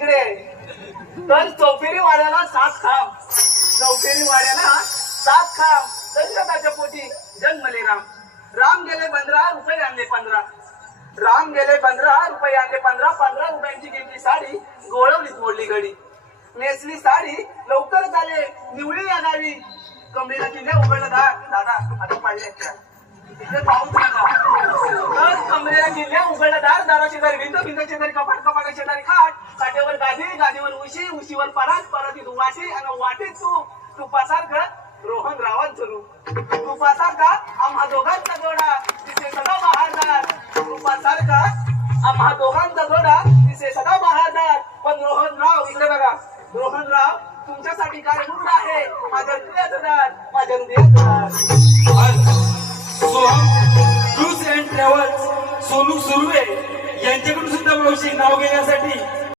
इकडे तर चौफेरी वाड्याला 7 खांब, चौफेरी वाड्याला 7 खांब. दशरथाच्या पोटी जन्मले राम. राम गेले 15 रुपये आणले 15. राम गेले 15 रुपये आणले 15. 15 रुपयांची घेतली साडी, गोळवलीत मोडली घडी. नेसली साडी लवकर झाले निवळी या गावी. कमरेला किल्ल्या उघडलं दादा आता पाडले तिथे पाऊस नका. तर कमरेला किल्ल्या उघडलं दारा शेजारी भिंत, भिंत शेजारी कपाट, कपाटा शेजारी खाट, खाट्यावर गादी, गादीवर उशी, उशीवर परात, परातीत वाटी आणि वाटीत तुपासारखं रोहन रावण सुरू. तुपासारखा आम्हा दोघांचा जोडा तिथे सदा बहारदार. तुपासारखा आम्हा दोघांचा जोडा तिथे सदा बहारदार. पण रोहनराव इकडे बघा, रोहनराव तुमच्यासाठी काय गुण आहे माझ्या हृदयाचं दार, माझ्या हृदयाचं दार. Soham tours and travels Sonu Surve यांच्याकडून सुद्धा मावशी नाव घेण्यासाठी